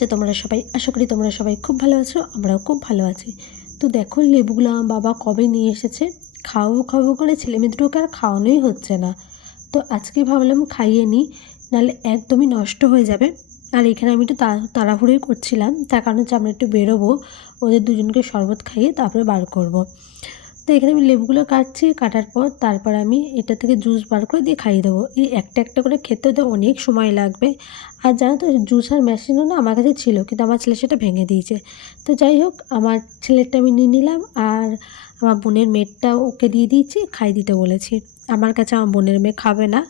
আছে তোমরা সবাই? আশা করি তোমরা সবাই খুব ভালো আছো, আমরাও খুব ভালো আছি। তো দেখো লেবুগুলো আমার বাবা কবে নিয়ে এসেছে, খাওয়াবো খাওয়াবো করে ছেলেমেয়ে দুটোকে আর খাওয়ানোই হচ্ছে না। তো আজকে ভাবলাম খাইয়ে নিই, নাহলে একদমই নষ্ট হয়ে যাবে। আর এখানে আমি একটু তাড়াহুড়োই করছিলাম, তার কারণ হচ্ছে আমরা একটু বেরোবো, ওদের দুজনকে শরবত খাইয়ে তারপরে বার করব। তো এখানে আমি লেবুগুলো কাটছি, কাটার পর তারপর আমি এটা থেকে জুস বার করে দিয়ে খাইয়ে দেবো। এই একটা একটা করে খেতে তো অনেক সময় লাগবে। আর জানো তো জুসার মেশিনও না আমার কাছে ছিল, কিন্তু আমার ছেলে সেটা ভেঙে দিয়েছে। তো যাই হোক, আমার ছেলেরটা আমি নিয়ে নিলাম, আর আমার বোনের মেয়েরটাও ওকে দিয়ে দিয়েছি, খাই দিতে বলেছি। আমার কাছে আমার বোনের মেয়ে খাবে না।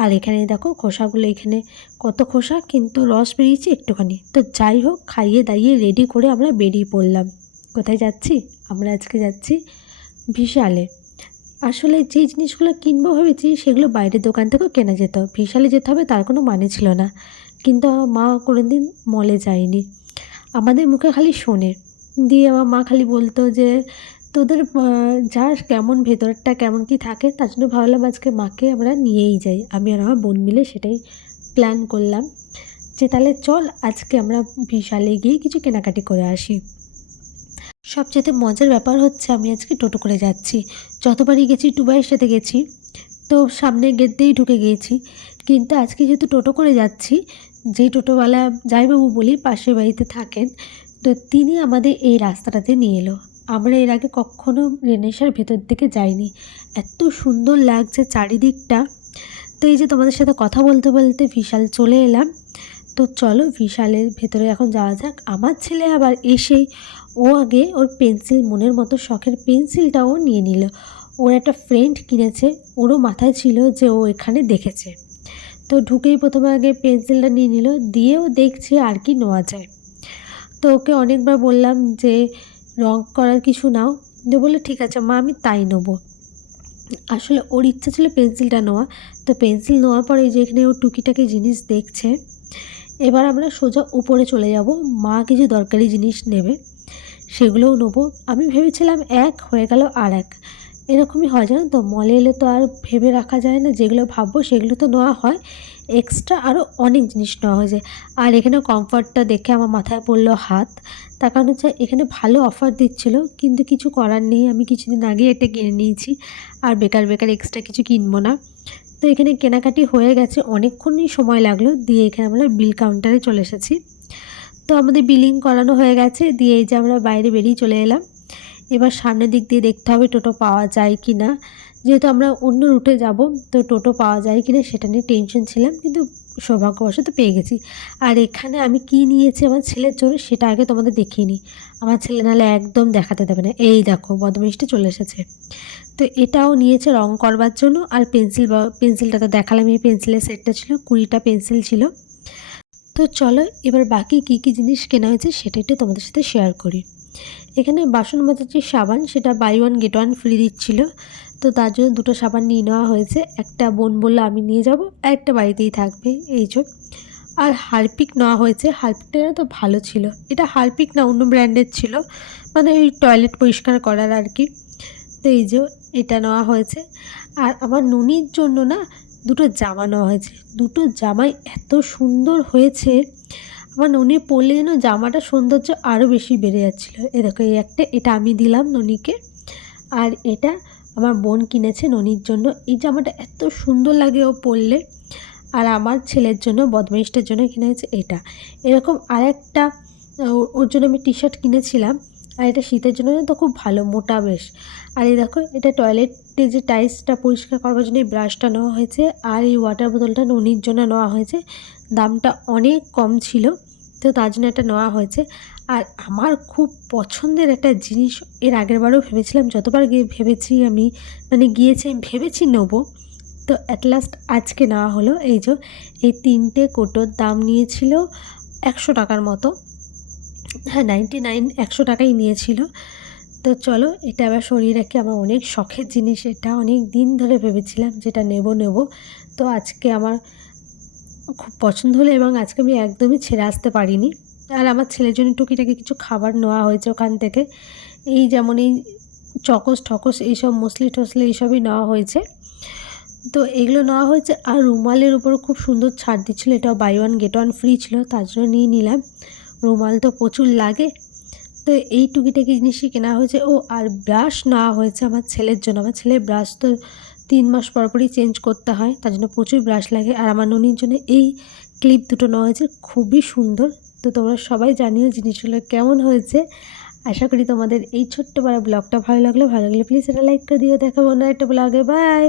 আর এখানে দেখো খোসাগুলো, এখানে কত খোসা, কিন্তু রস বেরিয়েছে একটুখানি। তো যাই হোক, খাইয়ে দাইয়ে রেডি করে আমরা বেরিয়ে পড়লাম। কোথায় যাচ্ছি? আমরা আজকে যাচ্ছি বিশালে। আসলে যে জিনিসগুলো কিনবো ভেবেছি সেগুলো বাইরের দোকান থেকেও কেনা যেত, বিশালে যেতে হবে তার কোনো মানে ছিল না। কিন্তু আমার মা কোনোদিন মলে যায়নি, আমাদের মুখে খালি শোনে। দিয়ে আমার মা খালি বলতো যে তোদের যার কেমন ভেতরটা কেমন কি থাকে, তার জন্য ভাবলাম আজকে মাকে আমরা নিয়েই যাই। আমি আর আমার বোন মিলে সেটাই প্ল্যান করলাম যে তাহলে চল আজকে আমরা বিশালে গিয়ে কিছু কেনাকাটি করে আসি। সবচেয়ে মজার ব্যাপার হচ্ছে আমি আজকে টোটো করে যাচ্ছি। যতবারই গেছি টুবাইয়ের সাথে গেছি, তো সামনের গেট দিয়েই ঢুকে গিয়েছি। কিন্তু আজকে যেহেতু টোটো করে যাচ্ছি, যেই টোটোওয়ালা জামাইবাবু বলি পাশের বাড়িতে থাকেন, তো তিনি আমাদের এই রাস্তাটাতে নিয়ে এলো। আমরা এর আগে কখনো রেনেসার ভেতর দিকে যাইনি, এত সুন্দর লাগছে চারিদিকটা। তো এই যে তোমাদের সাথে কথা বলতে বলতে বিশাল চলে এলাম। তো চলো বিশালের ভেতরে এখন যাওয়া যাক। আমার ছেলে আবার এসেই ও আগে ওর পেন্সিল, মনের মতো শখের পেন্সিলটাও নিয়ে নিল। ওর একটা ফ্রেন্ড কিনেছে, ওরও মাথায় ছিল যে ও এখানে দেখেছে। তো ঢুকেই প্রথমে আগে পেন্সিলটা নিয়ে নিল, দিয়েও দেখছে আর কি নেওয়া যায়। তো ওকে অনেকবার বললাম যে রং করার কিছু নাও, যে বললো ঠিক আছে মা আমি তাই নেবো। আসলে ওর ইচ্ছা ছিল পেন্সিলটা নেওয়া। তো পেন্সিল নেওয়ার পরে যে এখানে ও টুকিটাকি জিনিস দেখছে। এবার আমরা সোজা উপরে চলে যাব, মা কিছু দরকারি জিনিস নেবে, সেগুলোও নেবো। আমি ভেবেছিলাম এক হয়ে গেল আর এক, এরকমই হয় জানো তো, মলে এলে তো আর ভেবে রাখা যায় না, যেগুলো ভাববো সেগুলো তো নেওয়া হয়, এক্সট্রা আরও অনেক জিনিস নেওয়া হয়েছে। আর এখানে কমফর্টটা দেখে আমার মাথায় পড়লো হাত, তার কারণ হচ্ছে এখানে ভালো অফার দিচ্ছিল, কিন্তু কিছু করার নেই, আমি কিছুদিন আগে এটা কিনে নিয়েছি, আর বেকার বেকার এক্সট্রা কিছু কিনবো না। তো এখানে কেনাকাটি হয়ে গেছে, অনেকক্ষণই সময় লাগলো। দিয়ে এখানে আমরা বিল কাউন্টারে চলে এসেছি। তো আমাদের বিলিং করানো হয়ে গেছে, দিয়ে এই যে আমরা বাইরে বেরিয়ে চলে এলাম। এবার সামনের দিক দিয়ে দেখতে হবে টোটো পাওয়া যায় কি না, যেহেতু আমরা অন্য রুটে যাব, তো টোটো পাওয়া যায় কি না সেটা নিয়ে টেনশন ছিলাম, কিন্তু সৌভাগ্যবশত পেয়ে গেছি। আর এখানে আমি কি নিয়েছি আমার ছেলের জন্য সেটা আগে তোমাদের দেখিয়ে নিই, আমার ছেলে নাহলে একদম দেখাতে দেবে না। এই দেখো বদমাইশটা চলে এসেছে। তো এটাও নিয়েছে রং করবার জন্য। আর পেন্সিলটা তো দেখালাম, এই পেন্সিলের সেটটা ছিল, 20টা পেন্সিল ছিল। তো চলো এবার বাকি কী কী জিনিস কেনা হয়েছে সেটা একটু তোমাদের সাথে শেয়ার করি। এখানে বাসন মাজার যে সাবান, সেটা buy one get one free দিচ্ছিল, তো তার জন্য দুটো সাবান নিয়ে নেওয়া হয়েছে। একটা বোন বললো আমি নিয়ে যাব, আর একটা বাড়িতেই থাকবে, এই যে। আর হারপিক নেওয়া হয়েছে, হারপিকটা তো ভালো ছিল, এটা হারপিক না অন্য ব্র্যান্ডের ছিল, মানে ওই টয়লেট পরিষ্কার করার আর কি। তো এই যে এটা নেওয়া হয়েছে। আর আমার ননির জন্য না দুটো জামা নেওয়া হয়েছে, দুটো জামাই এত সুন্দর হয়েছে, আমার ননি পরলে যেন জামাটা সৌন্দর্য আরও বেশি বেড়ে যাচ্ছিলো। এ দেখো এই একটা, এটা আমি দিলাম ননিকে, আর এটা আমার বোন কিনেছে ননির জন্য। এই জামাটা এত সুন্দর লাগে ও পরলে। আর আমার ছেলের জন্য, বদমাইশটার জন্য কিনে হয়েছে এটা। এরকম আর একটা ওর জন্য আমি টি শার্ট কিনেছিলাম, আর এটা শীতের জন্য তো খুব ভালো, মোটা বেশ। আর এই দেখো এটা টয়লেটে যে টাইলসটা পরিষ্কার করবার জন্য এই ব্রাশটা নেওয়া হয়েছে, আর এই ওয়াটার বোতলটা ননির জন্য নেওয়া হয়েছে। দামটা অনেক কম ছিল, তো তার জন্য এটা নেওয়া হয়েছে। আর আমার খুব পছন্দের একটা জিনিস, এর আগেরবারও ভেবেছিলাম, যতবার ভেবেছি আমি, মানে গিয়েছি আমি ভেবেছি নেবো, তো অ্যাট লাস্ট আজকে নেওয়া হলো। এই যে এই 3টে কোটোর দাম নিয়েছিল 100 টাকার মতো, হ্যাঁ 99, 100 টাকাই নিয়েছিল। তো চলো এটা আবার সরিয়ে রাখি, আমার অনেক শখের জিনিস, এটা অনেক দিন ধরে ভেবেছিলাম যেটা নেব। তো আজকে আমার খুব পছন্দ হলো, এবং আজকে আমি একদমই ছেড়ে আসতে পারিনি। আর আমার ছেলের জন্য টুকিটাকি কিছু খাবার নেওয়া হয়েছে ওখান থেকে, এই যেমন এই চকোস ঠকোস এইসব মশলি টসলি এইসবই নেওয়া হয়েছে। তো এগুলো নেওয়া হয়েছে। আর রুমালের উপর খুব সুন্দর ছাড় দিচ্ছিলো, এটাও buy one get one free ছিল, তার জন্য নিয়ে নিলাম। রুমাল তো প্রচুর লাগে। তো এই টুকিটাকি জিনিসই কেনা হয়েছে। ও আর ব্রাশ নেওয়া হয়েছে আমার ছেলের জন্য। আমার ছেলের ব্রাশ তো 3 মাস পর পরই চেঞ্জ করতে হয়, তার জন্য প্রচুর ব্রাশ লাগে। আর আমার ননির জন্য এই ক্লিপ দুটো নেওয়া হয়েছে, খুবই সুন্দর। তো তোমরা সবাই জানিও জিনিসগুলো কেমন হয়েছে। আশা করি তোমাদের এই ছোট্ট বড় ব্লগটা ভালো লাগলে প্লিজ এটা লাইক করে দিও। দেখাবো অন্য একটা ব্লগে। বাই।